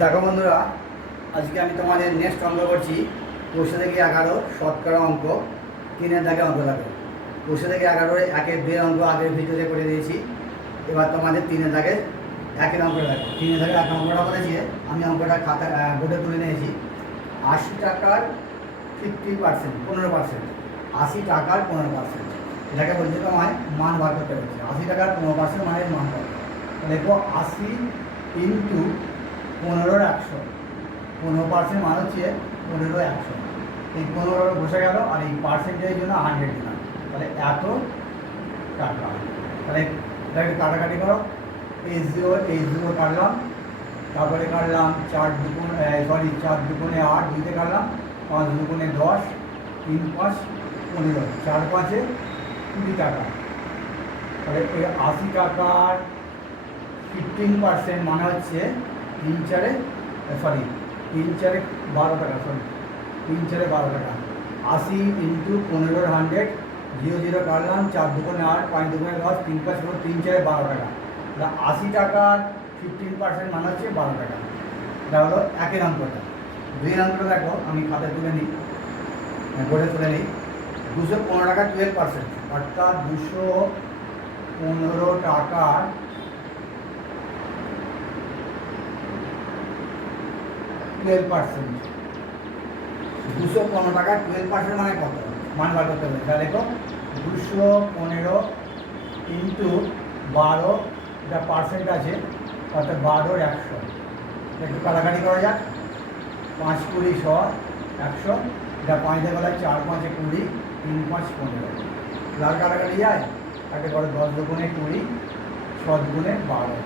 দেখো বন্ধুরা, আজকে আমি তোমাদের নেক্সট অঙ্ক করছি। ২০ থেকে ১১ শতকরা অঙ্ক, ৩-এর দাগে অঙ্ক লাগে। ২০ থেকে ১১ একের দুই অঙ্ক আগের ভিডিওতে করে দিয়েছি। এবার তোমাদের ৩-এর দাগে একের অঙ্ক দেখো। ৩-এর দাগে এক অঙ্কটা বলেছি, আমি অঙ্কটা খাতা বোর্ডে তুলে নিয়েছি। ৮০ টাকার 50%, 15%। ৮০ টাকার 15%, এটাকে বলছে তোমায় মান বার করতে বলছে। ৮০ টাকার 15% মানে মান কত? দেখো ৮০ ইন্টু 15/100, 15% মান হচ্ছে 15/100। এই 15 বসে গেল, আর এই পার্সেন্টেজের জন্য 100 দিলাম, তাহলে এত টাকা। তাহলে এটা একটু কাটাকাটি করো। এই জিরো কাটলাম, তারপরে কাটলাম 4 দুগুণে 8, দুইতে কাটলাম 5 দুগুণে 10, 3 5 15, 4 5 20 টাকা। তাহলে এই ৮০ টাকার 15% মানে হচ্ছে 3 4 12 টাকা। ৮০ ইন্টু 15/100, 0 0 কাটলাম, 4 দুগুণে 8, 5 দুগুণে 10, 3 5 3 4 12 টাকা। তাহলে ৮০ টাকার 15% মানে হচ্ছে 12 টাকা। এটা হলো একের অঙ্কটা। দুইয়ের অঙ্কটা দেখো, আমি খাতায় তুলে নিই, বোর্ডে তুলে নিই। 215 টাকা 12%, অর্থাৎ 215 টাকার 12%। 215 টাকা 12% মানে কত? মান বার করতে হবে। তাহলে দেখো 215 ইন্টু 12, এটা পার্সেন্ট আছে, অর্থাৎ 12/100। একটু কাটাকাটি করা যাক। 5 20 100, এটা 5 দিয়ে গেলে 4 5 20, 3 5 15। লাল কাটাকাটি যায়, একটা করে 10 দুগুণে 20, 6 দুগুণে 12,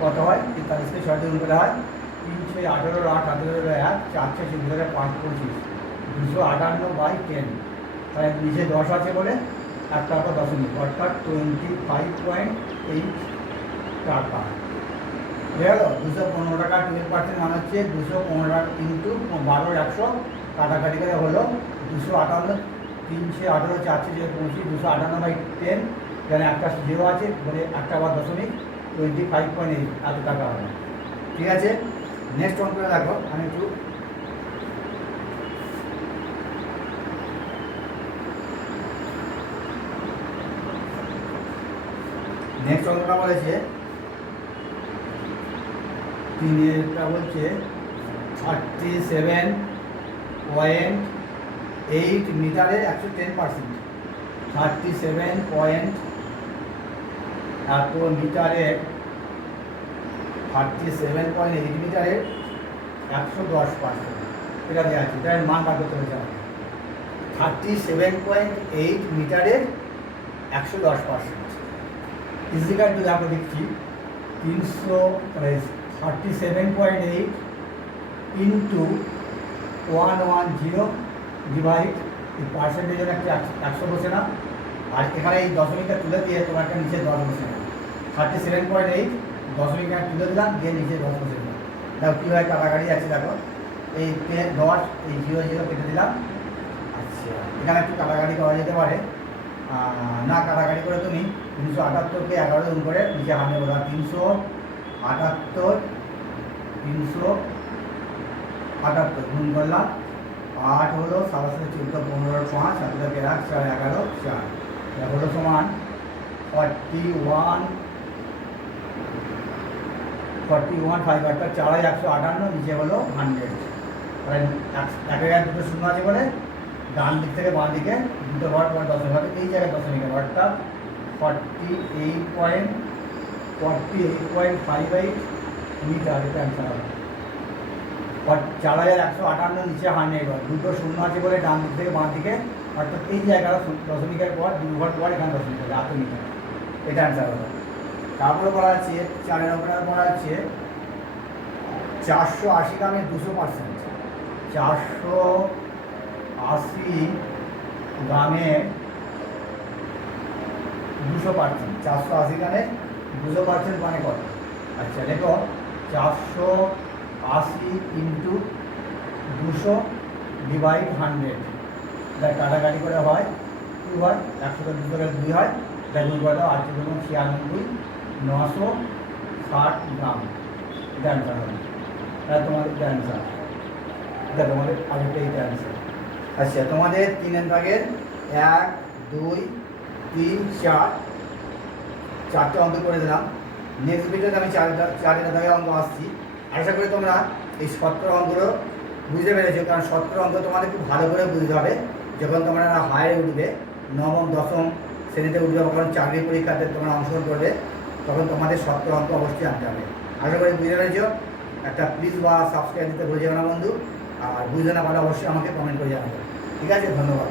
কত হয়? 43কে 6 দিয়ে গুণ করে হয় 3 6 18, 8 18 1, 4 6 14 5 25, 258/10। তাহলে নিচে 10 আছে বলে 1 টাকা দশমিক, অর্থাৎ 25.8 টাকা। ঠিক আছে? 215 টাকা 12% মানে হচ্ছে 215 ইন্টু 12/100, কাটাকাটি করে হলো 258, 3 6 18, 4 6 25, 258/10। এখানে একটা 0 আছে বলে 1 টাকা দশমিক, 25.8 এত টাকা হবে। ঠিক আছে, নেক্সট অঙ্কটা দেখো। আমি একটু নেক্সট অঙ্কটা বলেছে, 3-এরটা বলছে 37.8 মিটারে 110%। 37 এত মিটারে 37.8 মিটারের 110%, এটা দেওয়া আছে। এটার মান বার করতে হয়েছে আমাকে। 37.8 মিটারের 110% ইজিকাল টু, দেখো দেখছি 37.8 ইন্টু 110 ডিভাইড, এই পার্সেন্টেজের একটা 100 বসে না, আর এখানে এই দশমিকটা তুলে দিয়ে তোমার একটা নিচে 10 বসে না। 37.8 দশমিকটা তুলে দিলাম, দিয়ে নিচে 10 বসে দিলাম। দেখো কীভাবে কাটাকাটি আছে। দেখো এই 10, এই 0 0 কেটে দিলাম। আচ্ছা, এখানে একটু কাটাকাটি করা যেতে পারে, না কাটাকাটি করে তুমি 378কে 11 গুণ করে নিচে হাতে বলা 378 গুণ করলাম। 8 হলো 7 7 14 15 5, 7 থেকে 1 4 11 4, এটা হলো সমান 41 5, অর্থাৎ 4/158, নিচে হলো 100। তাহলে 1 দুটো শূন্য আছে বলে ডান দিক থেকে বাঁ দিকে দুটো ঘর পর দশমিক হবে, এই জায়গায় দশমিক হবে, অর্থাৎ 48.58 মিটার। এটা অ্যান্সার হবে। 4158 নিচে 100, দুটো শূন্য আছে বলে ডান দিক থেকে বাঁ দিকে, অর্থাৎ এই জায়গাটা দশমিকের পর 2 ঘর পর এখানে দশমিক হবে, 8 মিটার। এটা অ্যান্সার হবে। তারপরে বলা আছে 4 নম্বর বলা আছে 480 গ্রামের 200%। 480 গ্রামের 200%, 480 গ্রামের 200% মানে কত? আচ্ছা দেখো, 480 ইন্টু 200 ডিভাইড 100, এটা কাটাকাটি করে হয় 2 হয়, 100 কে 200 কে 2 হয়, এটা গুণ করে দাও 8 × 96, 960 গ্রাম। এটা অ্যান্সার হবে। তাহলে তোমাদের অ্যান্সার, এটা তোমাদের আগেরটা এইটা অ্যান্সার। আচ্ছা, তোমাদের 3 ভাগের 1, 2, 3, 4 চারটে অঙ্ক করে দিলাম। নেক্সট ভিডিওতে আমি চারটে দাগের অঙ্ক আসছি। আশা করি তোমরা এই শতকরা অঙ্কগুলো বুঝতে পেরেছো, কারণ শতকরা অঙ্ক তোমাদের খুব ভালো করে বুঝতে হবে যখন তোমরা হায়ারে উঠবে, নবম দশম শ্রেণীতে উঠবে, কারণ চাকরি পরীক্ষাতে তোমরা অংশগ্রহণ করবে, তখন তোমাদের শতকরা অঙ্ক অবশ্যই আনতে হবে। আশা করি বুঝতে পেরেছো। একটা প্লিজ বা সাবস্ক্রাইব দিতে ভুলে যাবে না বন্ধু, আর বুঝতে না পারলে অবশ্যই আমাকে কমেন্ট করে জানাবে। ঠিক আছে, ধন্যবাদ।